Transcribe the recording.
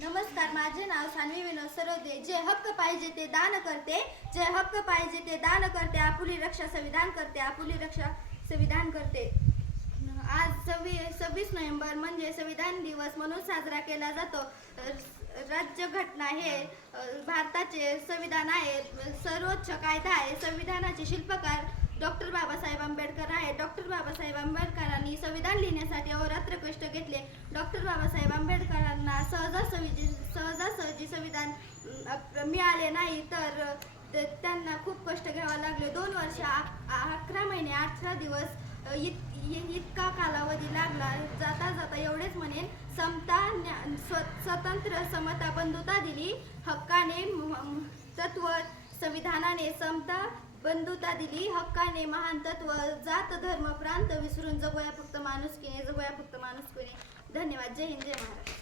नमस्कार, माझे नाव सान्वी विनोद सरोदे. जे हक्क पाहिजे ते दान करते, जे हक्क पाहिजे ते दान करते, आपुली रक्षा संविधान करते, आपुली रक्षा संविधान करते. आज 26 नोव्हेंबर म्हणजे संविधान दिवस म्हणून साजरा केला जातो. राज्यघटना हे भारताचे संविधान आहे, सर्वोच्च कायदा आहे. संविधानाचे शिल्पकार डॉक्टर बाबासाहेब आंबेडकर आहे. डॉक्टर बाबासाहेब आंबेडकरांनी संविधान लिहिण्यासाठी अहोरात्र कष्ट घेतले. डॉक्टर बाबासाहेब आंबेडकरांना सहजासहजी संविधान मिळाले नाही, तर त्यांना खूप कष्ट घ्यावे लागले. 2 वर्ष 11 महिने 18 दिवस इतका कालावधी लागला. जाता जाता एवढेच म्हणेन, समता, स्वतंत्र, समता, बंधुता दिली हक्काने. तत्व संविधानाने समता, बंधुता दिली हक्काने. महान तत्व, जात, धर्म, प्रांत विसरून जगूया फक्त माणुसकीने, जगूया फक्त माणुसकीने. धन्यवाद. जय हिंद, जय महाराष्ट्र.